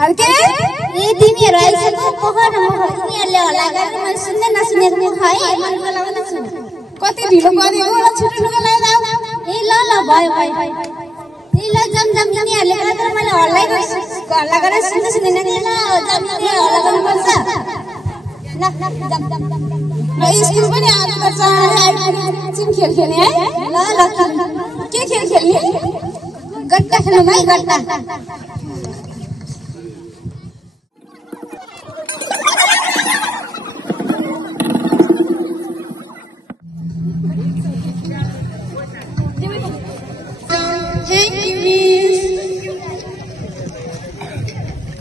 हल्के ए तिमीहरु आइसक्यो पोखरमा तिमीहरुले हल्ला गरेर मैले सुन्दै नसुनेको खै मन बोलाउन छु कति ढिलो गरेको होला छुट्नुको लागि ए ल भयो ए ल जम तिमीहरुले मात्र मैले हल्ला गरेर सुन्दै सुनेन नि ल जम तिमीहरु हल्ला गर्नुपर्छ न जम ल स्कुल पनि आज त चिम खेल खेल्ने है ल के खेल खेल्ने गट्टा खेल्नु भाइ गट्टा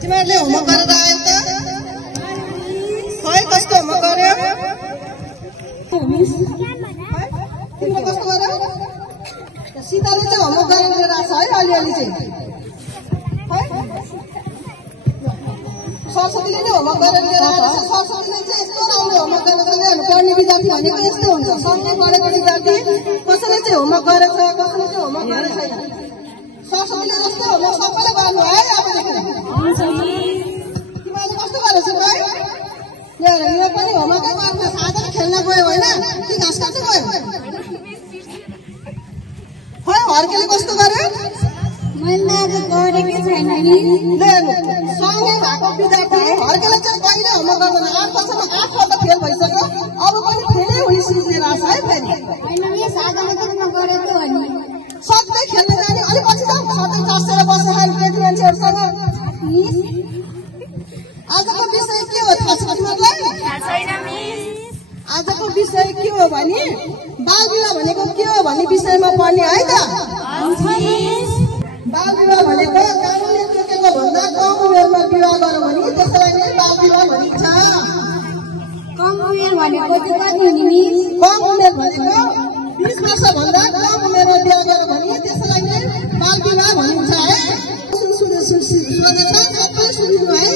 तिमीहरुले होमवर्क गरेर आयो त खै कस्तो होमवर्क गर्यो तिमीले कस्तो गर्यो सीताले चाहिँ होमवर्क गरेर आएको छ है अलिअलि चाहिँ है सरस्वतीले नै होमवर्क गरेर लिएर आएको छ सरस्वतीले चाहिँ यस्तो राम्रो होमवर्क गरेर पढ्ने विद्यार्थी भनेको यस्तो हुन्छ सँगै पढेको विद्यार्थी कसैले चाहिँ होमवर्क गरेछ कसैले चाहिँ होमवर्क गरेको छैन सरस्वतीले जस्तो होमवर्क सबैले गर्नु है अबदेखि तिमीले कस्तो गरेछौ भाइ यहाँ पनि होमवर्कै गर्न साधन खेल्न गयो होइन कि घाँस काट्न गयो खै हर्केले कस्तो गर्यो मैले आज गरेकै छैन नि सँगै भएको विद्यार्थी हर्केले चाहिँ कहिले होमवर्क गर्दैन 8 वर्षमा 8 पल्ट फेल भइसक्यो अब पनि फेलै हुने सिक्ने रहेछ है फेरि हैन यो साधा मात्र म गरेको हो नि सधैँ खेल्न जाने अलि पछि जाऊ सधैँ टाँसेर बसेर केटी मान्छेहरूसँग आजको विषय के हो थाहा छ तिमीहरूलाई थाहा छैन मिस आजको विषय के हो भने बाल विवाह भनेको के हो भन्ने विषयमा पढ्ने है त बाल विवाह भनेको कानुनले तोकेको भन्दा कम उमेरमा विवाह गर्यो भने त्यसलाई नै बाल विवाह भनिन्छ कम उमेर भनेको चाहिँ कति हुने मिस कम उमेर भनेको 20 वर्ष भन्दा कम उमेरमा विवाह गर्यो भने त्यसलाई नै बाल विवाह भनिन्छ है सबै सुनिनु है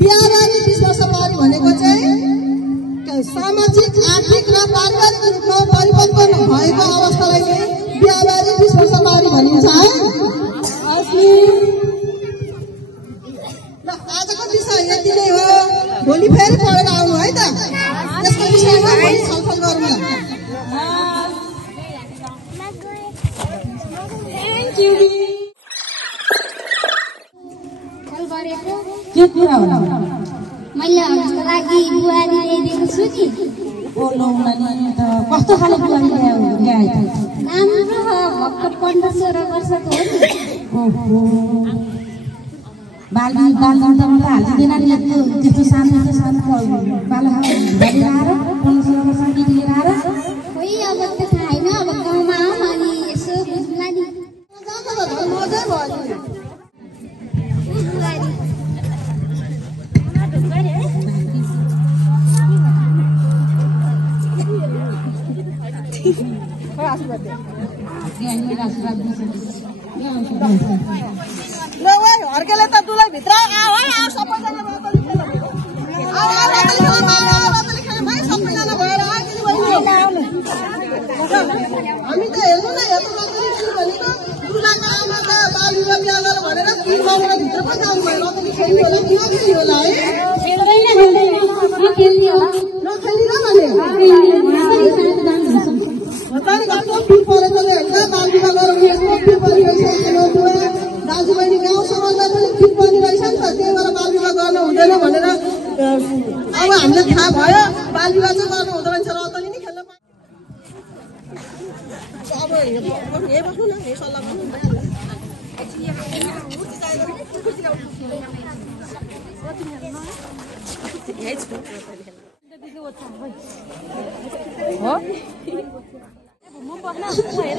बिहाबारी 20 वर्ष पारी भनेको चाहिँ सामाजिक आर्थिक र पारिवारिक रूपमा परिपक्व भएको अवस्थालाई नै बिहाबारी 20 वर्ष पारी भनिन्छ है ल आजको विषय यति नै हो भोलि फेरि पढेर आउनु है त यसको विषयमा भोलि छलफल गरौँ के कुरा होला मैले हजुरको लागि बुहारी ल्याइदिएको छु नि ओ लौलानी त कस्तो खाले बुहारी ल्याए राम्रो हो भक्क 15-16 वर्षको हो नि ओहो बाल त मलाई हाल्दिदैन नि त्यस्तो सानो बालक लिएर आएर 15-16 वर्ष केटी लिएर आएर खोइ अब त थाहा छैन अब गाउँमा आउँ अनि यसो बुझ्ला नि मजै भयो हर्केले त दुलै भित्र आऊ है आऊ सबैजना रतली खेल आऊ रतली खेल भाइ सबैजना भएर हामी त हेर्नु न हेर्नु रतली खेल भनेको दुलाको आमा त बाल विवाह बिहा गर भनेर 3 महिना भित्र पनि आउनु भयो रतली खेल्नु होला कि नखेल्नु होला है नखेल्ने होला नखेल्ने र भने बतानी कस्तो फिल परेकोले हुन्छ बाल विवाह गराउने यस्तो फिल परिरहेको छ दाजुबहिनी गाउँ समाजमा पनि फिल परिरहेछ नि त त्यही भएर बाल विवाह गर्नु हुँदैन भनेर अब हामीलाई थाहा भयो बाल विवाह चाहिँ गर्नु हुँदो रहेछ रतली नै खेल्न अब हे बस्नु न हे सल्लाह गर्नु हो म पक्न हेर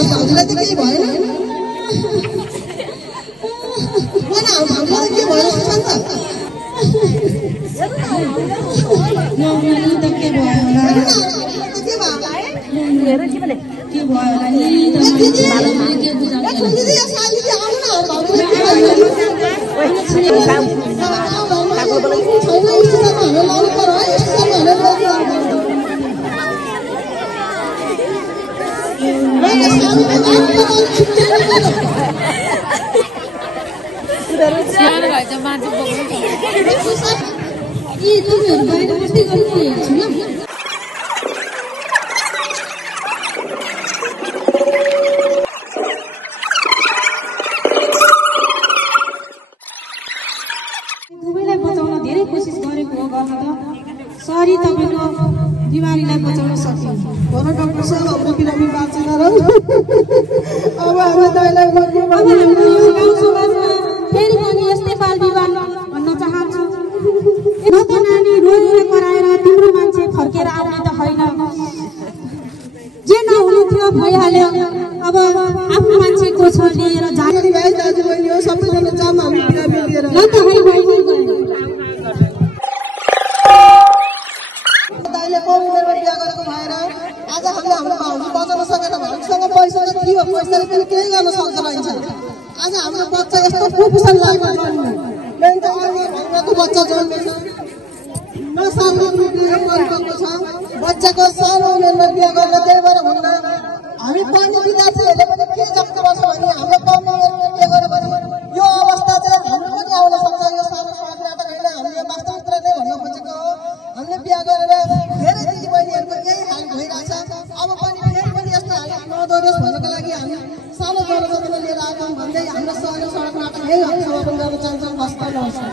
हामीलाई त केही भएन हामीलाई के भएर छ नि त के भयो होला नि मलाई छैन स्टेसनमा हामीले लानु पर्यो है स्टेसनमा हामीले तिमीहरू बाहिर बस्दै गर्नु हेर्छु ल दुवैलाई बचाउन धेरै कोसिस गरेको हो गर्न त सरी तपाईँको बिमारीलाई बचाउन सक्यो भन डाक्टर साहब हाम्रो बिरामी बाँचेन र अब हामी दाइलाई गर्नु अब हाम्रो यो गाउँ समाजमा फेरि पनि यस्तै बाल विवाह भन्न चाहन्छु न त नानी रोएर कराएर तिम्रो मान्छे फर्केर आउने त होइन जे नहुनु थियो भइहाल्यो अब आफ्नो मान्छेको छ लिएर जाने भाइ दाजु बहिनी हो सबैजना जाम हामी बिरामी लिएर न त है बहिनी दाइले कम उमेरमा बिहा गरेको भएर आज हामीले हाम्रो भाउजू बचाउन सकेन हामीसँग पैसा त थियो पैसाले पनि केही गर्न सक्दैन रहेछ आज हाम्रो बच्चा यस्तो कुपोषण लागेको मेन त अनि भनेको बच्चा जन्मेछ नसाम्रो बिग्रेर मरेको छ बच्चाको सानो उमेरमा बिहा गर्न त्यही भएर हुन्न हामी पढ्ने विद्यार्थीहरूले पनि के जग्नुपर्छ भने हाम्रो कम उमेरमा बिहा गर्यो भने यो अवस्था चाहिँ हाम्रो पनि आउन सक्छ यो सानो सडक नाटक होइन हामीले वास्तविक कुरा नै भन्न खोजेको हो हामीले बिहा गरेर धेरै दिदीबहिनीहरूको यही हाल भइरहेछ अब पनि फेरि पनि यस्तो हाल नदोहोरियोस् भन्नको लागि हामी सानो जनजन लिएर आएका भन्दै हाम्रो सानो सडक नाटक यही हदसम्म पनि गर्न चाहन्छौँ हस्त नमस्कार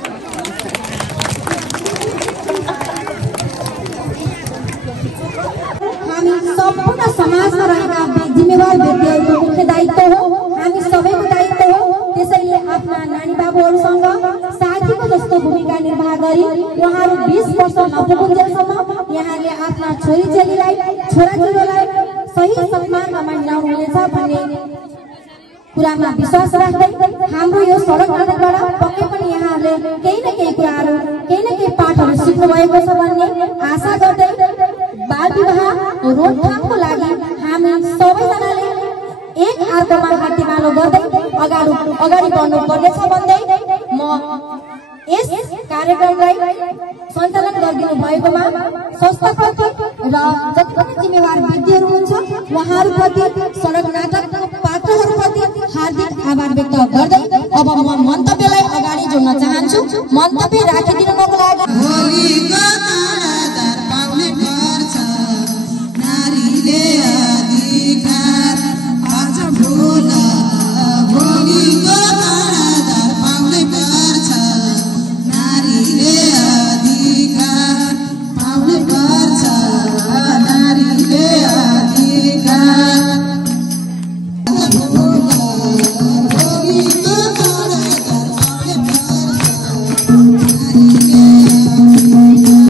हामी सम्पूर्ण समाजमा रहेका जिम्मेवार व्यक्तिहरूको मुख्य दायित्व हो हामी सबैको दायित्व हो त्यसैले आफ्ना नानी बाबुहरूसँग साथीको जस्तो भूमिका निर्वाह गरी उहाँहरू 20 वर्ष नपुगुन्जेलसम्म यहाँले आफ्ना छोरीचेलीलाई छोराछोरीलाई सही सम्मानमा मानिलाउनुहुनेछ भन्ने कुरामा विश्वास राख्दै हाम्रो यो सडक नाटकबाट पक्कै पनि यहाँहरूले केही न केही कुराहरू केही न केही पाठहरू सिक्नु भएको छ भन्ने आशा गर्दै बाल विवाह रोकथामको लागि हामी सबैजनाले एक अर्कोमा हातेमालो गर्दै अगाडि बढ्नु पर्नेछ भन्दै म यस कार्यक्रमलाई सञ्चालन गरिदिनु भएकोमा संस्थाप्रति र जति पनि जिम्मेवार व्यक्तिहरू हुन्छ उहाँहरूप्रति सडक नाटकको पात्रहरूप्रति हार्दिक आभार व्यक्त गर्दै अब म मन्तव्यलाई अगाडि जोड्न चाहन्छु मन्तव्य राखिदिनुको लागि नारीले अधिकार आज भोला भोलिको आधार पाउनै पर्छ नारीले अधिकार पाउनै पर्छ